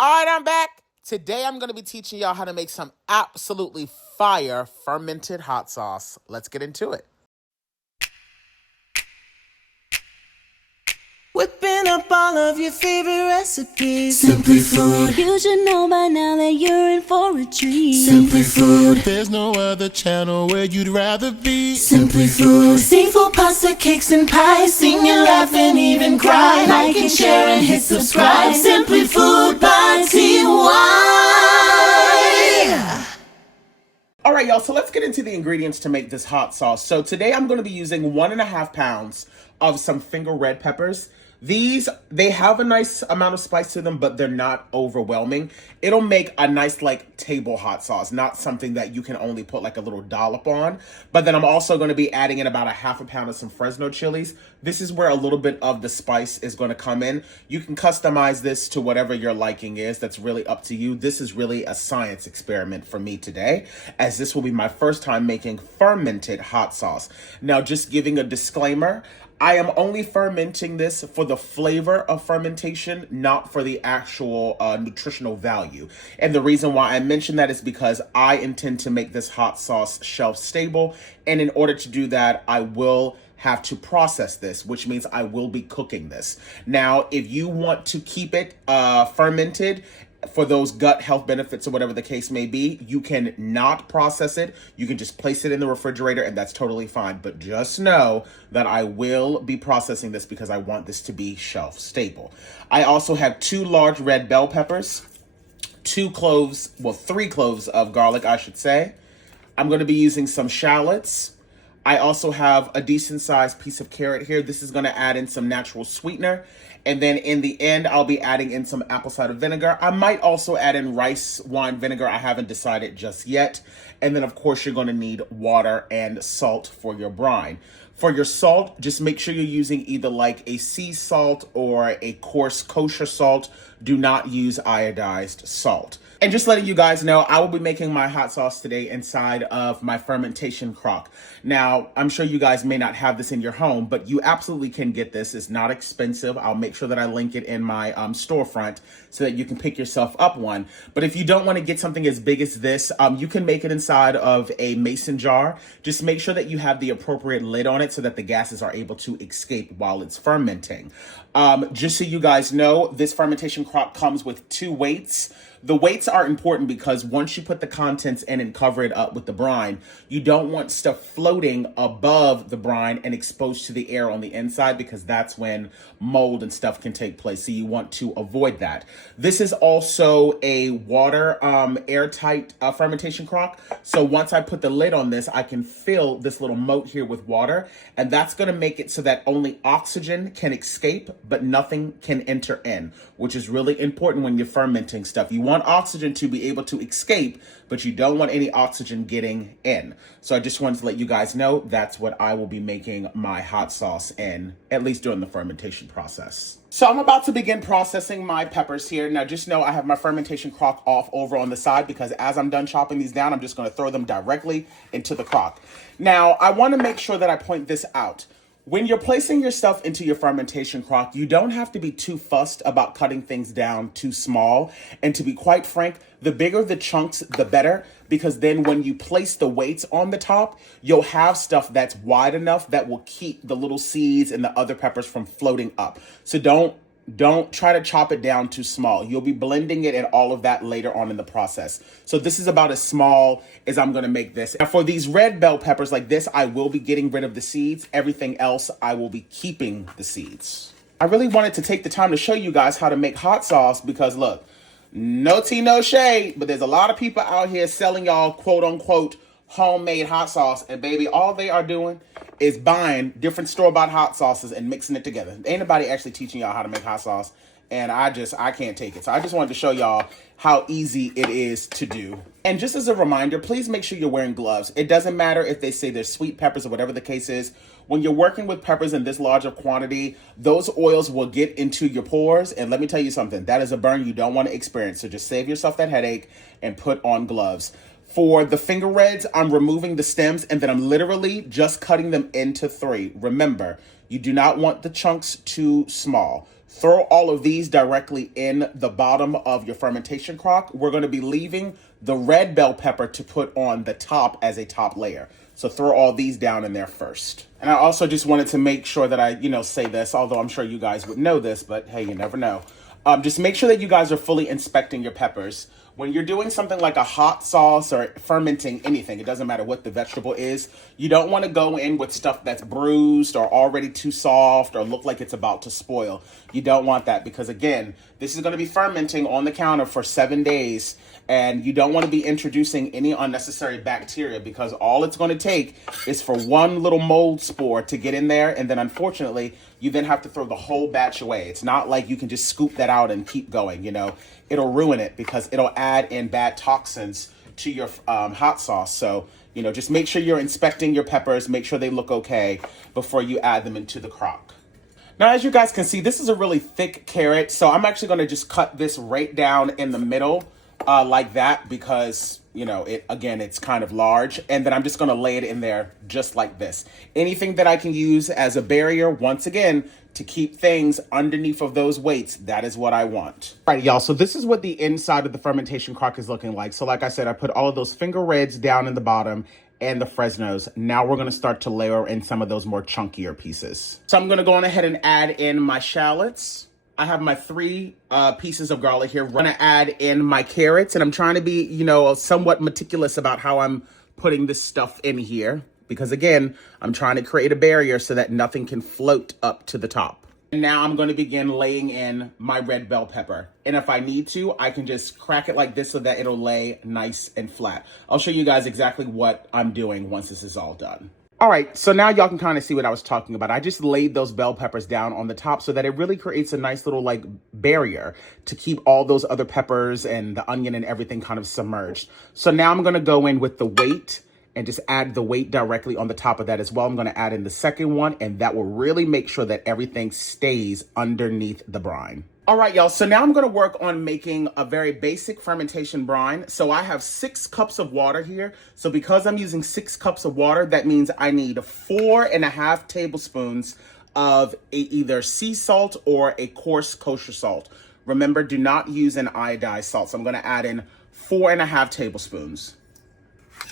All right, I'm back. Today I'm going to be teaching y'all how to make some absolutely fire fermented hot sauce. Let's get into it. Whipping up all of your favorite recipes. Simply Food. You should know by now that you're in for a treat. Simply Food. There's no other channel where you'd rather be. Simply Food. Seafood, pasta, cakes, and pies. Sing and laugh and even cry. Like and share and hit subscribe. Simply Food by TY. All right, y'all, so let's get into the ingredients to make this hot sauce. So today I'm going to be using 1.5 pounds of some finger red peppers. These, they have a nice amount of spice to them, but they're not overwhelming. It'll make a nice, like, table hot sauce, not something that you can only put, like, a little dollop on. But then I'm also going to be adding in about 1/2 pound of some Fresno chilies. This is where a little bit of the spice is going to come in. You can customize this to whatever your liking is. That's really up to you. This is really a science experiment for me today, as this will be my first time making fermented hot sauce. Now, just giving a disclaimer, I am only fermenting this for the flavor of fermentation, not for the actual nutritional value. And the reason why I mention that is because I intend to make this hot sauce shelf stable. And in order to do that, I will have to process this, which means I will be cooking this. Now, if you want to keep it fermented for those gut health benefits or whatever the case may be, you can not process it. You can just place it in the refrigerator and that's totally fine. But just know that I will be processing this because I want this to be shelf stable. I also have 2 large red bell peppers, 3 cloves of garlic, I should say. I'm going to be using some shallots. I also have a decent sized piece of carrot here. This is going to add in some natural sweetener. And then in the end, I'll be adding in some apple cider vinegar. I might also add in rice wine vinegar. I haven't decided just yet. And then, of course, you're going to need water and salt for your brine. For your salt, just make sure you're using either like a sea salt or a coarse kosher salt. Do not use iodized salt. And just letting you guys know, I will be making my hot sauce today inside of my fermentation crock. Now, I'm sure you guys may not have this in your home, but you absolutely can get this. It's not expensive. I'll make sure that I link it in my storefront so that you can pick yourself up one. But if you don't want to get something as big as this, you can make it inside of a mason jar. Just make sure that you have the appropriate lid on it so that the gases are able to escape while it's fermenting. Just so you guys know, this fermentation crock comes with 2 weights. The weights are important because once you put the contents in and cover it up with the brine, you don't want stuff floating above the brine and exposed to the air on the inside because that's when mold and stuff can take place. So you want to avoid that. This is also a water airtight fermentation crock. So once I put the lid on this, I can fill this little moat here with water, and that's going to make it so that only oxygen can escape, but nothing can enter in, which is really important when you're fermenting stuff. You want oxygen to be able to escape, but you don't want any oxygen getting in. So I just wanted to let you guys know that's what I will be making my hot sauce in, at least during the fermentation process. So I'm about to begin processing my peppers here. Now just know I have my fermentation crock off over on the side because as I'm done chopping these down, I'm just going to throw them directly into the crock. Now I want to make sure that I point this out. When you're placing your stuff into your fermentation crock, you don't have to be too fussed about cutting things down too small. And to be quite frank, the bigger the chunks, the better, because then when you place the weights on the top, you'll have stuff that's wide enough that will keep the little seeds and the other peppers from floating up. So don't try to chop it down too small. You'll be blending it and all of that later on in the process. So this is about as small as I'm gonna make this. Now for these red bell peppers like this, I will be getting rid of the seeds. Everything else, I will be keeping the seeds. I really wanted to take the time to show you guys how to make hot sauce because look, no tea, no shade, but there's a lot of people out here selling y'all quote unquote homemade hot sauce, and baby, all they are doing is buying different store-bought hot sauces and mixing it together. Ain't nobody actually teaching y'all how to make hot sauce, and I can't take it. So I just wanted to show y'all how easy it is to do. And just as a reminder, please make sure you're wearing gloves. It doesn't matter if they say they're sweet peppers or whatever the case is. When you're working with peppers in this large of quantity, those oils will get into your pores. And let me tell you something, that is a burn you don't want to experience. So just save yourself that headache and put on gloves. For the finger reds, I'm removing the stems and then I'm literally just cutting them into 3. Remember, you do not want the chunks too small. Throw all of these directly in the bottom of your fermentation crock. We're going to be leaving the red bell pepper to put on the top as a top layer. So throw all these down in there first. And I also just wanted to make sure that I, say this, although I'm sure you guys would know this, but hey, you never know. Just make sure that you guys are fully inspecting your peppers. When you're doing something like a hot sauce or fermenting anything, it doesn't matter what the vegetable is, you don't want to go in with stuff that's bruised or already too soft or look like it's about to spoil. You don't want that because, again, this is going to be fermenting on the counter for 7 days, and you don't want to be introducing any unnecessary bacteria because all it's going to take is for one little mold spore to get in there, and then unfortunately, you then have to throw the whole batch away. It's not like you can just scoop that out and keep going, It'll ruin it because it'll add in bad toxins to your hot sauce. So, just make sure you're inspecting your peppers, make sure they look okay before you add them into the crock. Now, as you guys can see, this is a really thick carrot, so I'm actually going to just cut this right down in the middle like that because, it's kind of large. And then I'm just going to lay it in there just like this. Anything that I can use as a barrier, once again, to keep things underneath of those weights, that is what I want. All right, y'all, so this is what the inside of the fermentation crock is looking like. So like I said, I put all of those finger reds down in the bottom and the Fresnos. Now we're going to start to layer in some of those more chunkier pieces. So I'm going to go on ahead and add in my shallots. I have my 3 pieces of garlic here. I'm going to add in my carrots, and I'm trying to be, somewhat meticulous about how I'm putting this stuff in here. Because again, I'm trying to create a barrier so that nothing can float up to the top. And now I'm going to begin laying in my red bell pepper. And if I need to, I can just crack it like this so that it'll lay nice and flat. I'll show you guys exactly what I'm doing once this is all done. All right, so now y'all can kind of see what I was talking about. I just laid those bell peppers down on the top so that it really creates a nice little barrier to keep all those other peppers and the onion and everything kind of submerged. So now I'm going to go in with the weight and just add the weight directly on the top of that as well. I'm going to add in the second one, and that will really make sure that everything stays underneath the brine. All right, y'all, so now I'm going to work on making a very basic fermentation brine. So I have 6 cups of water here. So because I'm using 6 cups of water, that means I need 4.5 tablespoons of either sea salt or a coarse kosher salt. Remember, do not use an iodized salt. So I'm going to add in 4.5 tablespoons.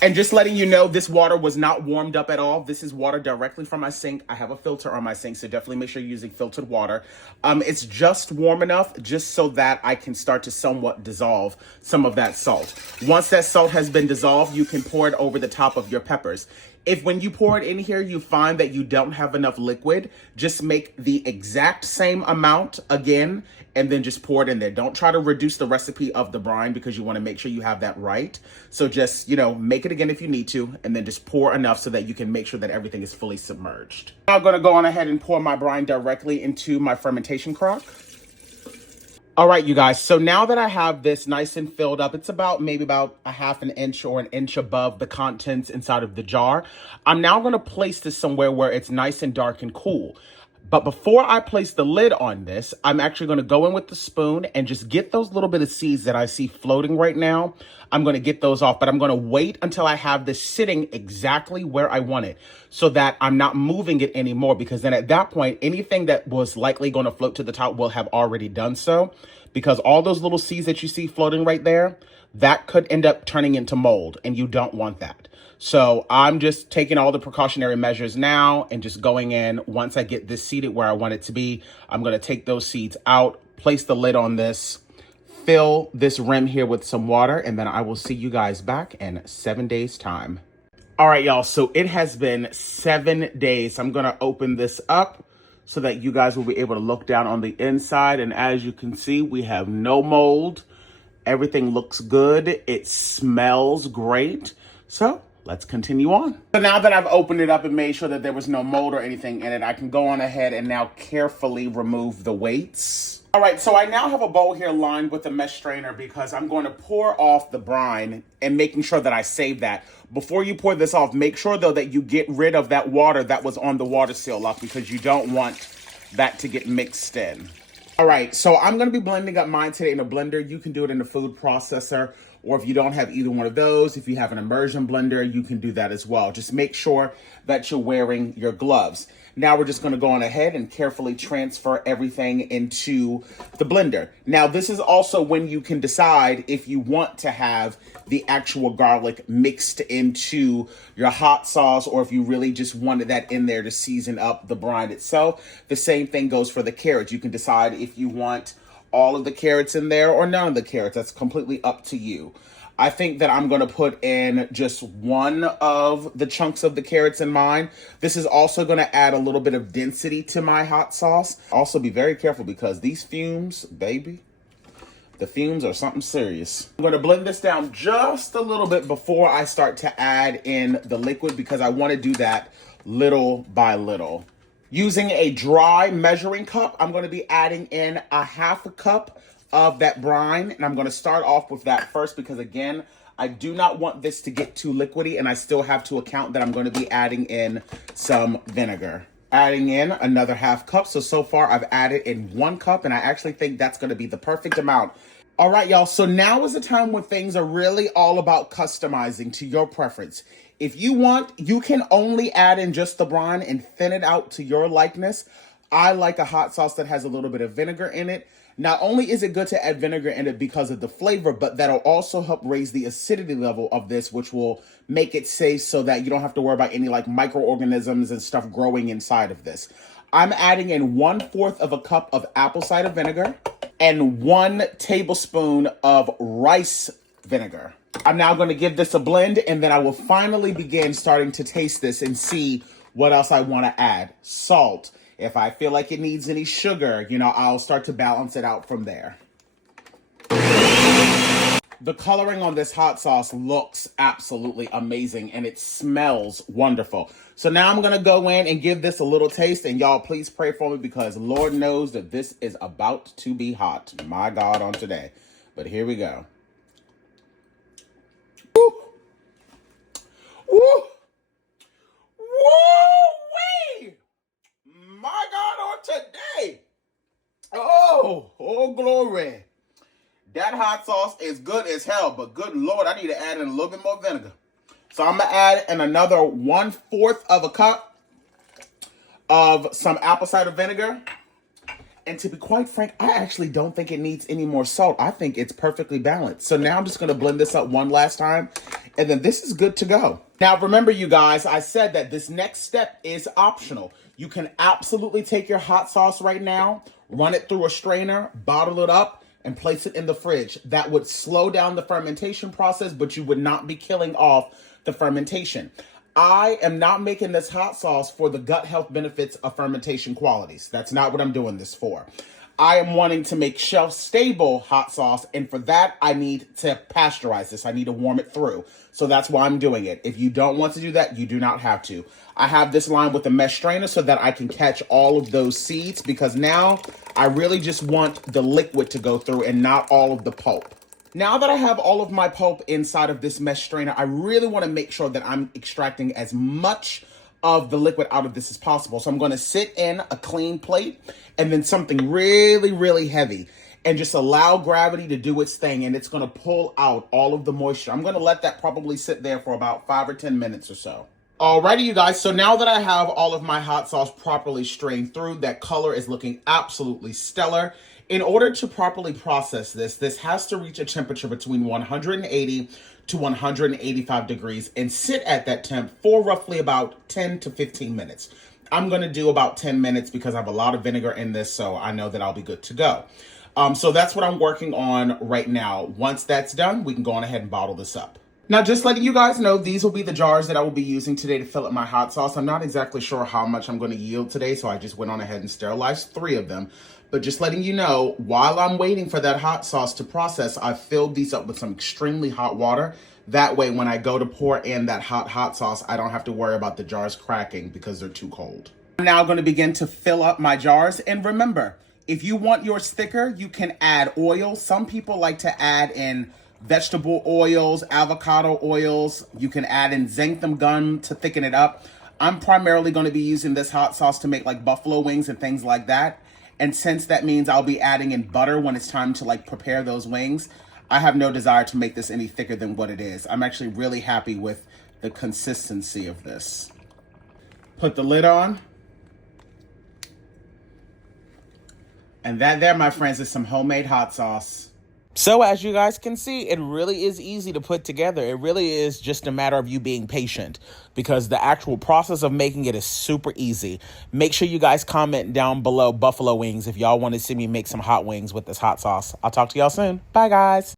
And just letting you know, this water was not warmed up at all. This is water directly from my sink. I have a filter on my sink, so definitely make sure you're using filtered water. It's just warm enough just so that I can start to somewhat dissolve some of that salt. Once that salt has been dissolved, you can pour it over the top of your peppers. If when you pour it in here, you find that you don't have enough liquid, just make the exact same amount again, and then just pour it in there. Don't try to reduce the recipe of the brine because you want to make sure you have that right. So just, make it again if you need to, and then just pour enough so that you can make sure that everything is fully submerged. I'm going to go on ahead and pour my brine directly into my fermentation crock. All right, you guys, so now that I have this nice and filled up, it's maybe about a half an inch or an inch above the contents inside of the jar. I'm now going to place this somewhere where it's nice and dark and cool. But before I place the lid on this, I'm actually going to go in with the spoon and just get those little bit of seeds that I see floating right now. I'm going to get those off, but I'm going to wait until I have this sitting exactly where I want it so that I'm not moving it anymore, because then at that point, anything that was likely going to float to the top will have already done so, because all those little seeds that you see floating right there, that could end up turning into mold, and you don't want that. So I'm just taking all the precautionary measures now and just going in. Once I get this seated where I want it to be, I'm going to take those seeds out, place the lid on this, fill this rim here with some water, and then I will see you guys back in 7 days' time. All right, y'all, so it has been 7 days. I'm going to open this up so that you guys will be able to look down on the inside. And as you can see, we have no mold. Everything looks good. It smells great. So let's continue on. So now that I've opened it up and made sure that there was no mold or anything in it, I can go on ahead and now carefully remove the weights. All right, so I now have a bowl here lined with a mesh strainer because I'm going to pour off the brine and making sure that I save that. Before you pour this off, make sure though that you get rid of that water that was on the water seal lock, because you don't want that to get mixed in. All right, so I'm going to be blending up mine today in a blender. You can do it in a food processor. Or if you don't have either one of those, if you have an immersion blender, you can do that as well. Just make sure that you're wearing your gloves. Now we're just going to go on ahead and carefully transfer everything into the blender. Now this is also when you can decide if you want to have the actual garlic mixed into your hot sauce, or if you really just wanted that in there to season up the brine itself. The same thing goes for the carrots. You can decide if you want all of the carrots in there or none of the carrots. That's completely up to you. I think that I'm going to put in just one of the chunks of the carrots in mine. This is also going to add a little bit of density to my hot sauce. Also be very careful because these fumes, baby, the fumes are something serious. I'm going to blend this down just a little bit before I start to add in the liquid because I want to do that little by little. Using a dry measuring cup, I'm going to be adding in a half a cup of that brine, and I'm going to start off with that first because again, I do not want this to get too liquidy, and I still have to account that I'm going to be adding in some vinegar. Adding in another half cup. So far I've added in 1 cup, and I actually think that's going to be the perfect amount. All right, y'all. So now is the time when things are really all about customizing to your preference. If you want, you can only add in just the brine and thin it out to your likeness. I like a hot sauce that has a little bit of vinegar in it. Not only is it good to add vinegar in it because of the flavor, but that'll also help raise the acidity level of this, which will make it safe so that you don't have to worry about any like microorganisms and stuff growing inside of this. I'm adding in 1/4 of a cup of apple cider vinegar and 1 tablespoon of rice vinegar. I'm now going to give this a blend, and then I will finally begin starting to taste this and see what else I want to add. Salt. If I feel like it needs any sugar, I'll start to balance it out from there. The coloring on this hot sauce looks absolutely amazing, and it smells wonderful. So now I'm going to go in and give this a little taste, and y'all please pray for me because Lord knows that this is about to be hot. My God, on today. But here we go. Woo! Woo! Woo-wee! My God, on today. Oh, glory. That hot sauce is good as hell, but good Lord, I need to add in a little bit more vinegar. So I'm going to add in another 1/4 of a cup of some apple cider vinegar. And to be quite frank, I actually don't think it needs any more salt. I think it's perfectly balanced. So now I'm just going to blend this up one last time, and then this is good to go. Now, remember, you guys, I said that this next step is optional. You can absolutely take your hot sauce right now, run it through a strainer, bottle it up, and place it in the fridge. That would slow down the fermentation process, but you would not be killing off the fermentation. I am not making this hot sauce for the gut health benefits of fermentation qualities. That's not what I'm doing this for. I am wanting to make shelf-stable hot sauce, and for that, I need to pasteurize this. I need to warm it through. So that's why I'm doing it. If you don't want to do that, you do not have to. I have this lined with a mesh strainer so that I can catch all of those seeds, because now I really just want the liquid to go through and not all of the pulp. Now that I have all of my pulp inside of this mesh strainer, I really want to make sure that I'm extracting as much of the liquid out of this as possible. So I'm going to sit in a clean plate and then something really, really heavy and just allow gravity to do its thing, and it's going to pull out all of the moisture. I'm going to let that probably sit there for about 5 or 10 minutes or so. Alrighty, you guys, so now that I have all of my hot sauce properly strained through, that color is looking absolutely stellar. In order to properly process this has to reach a temperature between 180 to 185 degrees and sit at that temp for roughly about 10 to 15 minutes. I'm going to do about 10 minutes because I have a lot of vinegar in this, so I know that I'll be good to go. So that's what I'm working on right now. Once that's done, we can go on ahead and bottle this up. Now, just letting you guys know, these will be the jars that I will be using today to fill up my hot sauce. I'm not exactly sure how much I'm going to yield today, so I just went on ahead and sterilized 3 of them. But just letting you know, while I'm waiting for that hot sauce to process, I've filled these up with some extremely hot water. That way, when I go to pour in that hot sauce, I don't have to worry about the jars cracking because they're too cold. I'm now going to begin to fill up my jars. And remember, if you want yours thicker, you can add oil. Some people like to add in vegetable oils, avocado oils. You can add in xanthan gum to thicken it up. I'm primarily going to be using this hot sauce to make like buffalo wings and things like that. And since that means I'll be adding in butter when it's time to like prepare those wings, I have no desire to make this any thicker than what it is. I'm actually really happy with the consistency of this. Put the lid on. And that there, my friends, is some homemade hot sauce. So as you guys can see, it really is easy to put together. It really is just a matter of you being patient, because the actual process of making it is super easy. Make sure you guys comment down below buffalo wings if y'all want to see me make some hot wings with this hot sauce. I'll talk to y'all soon. Bye, guys.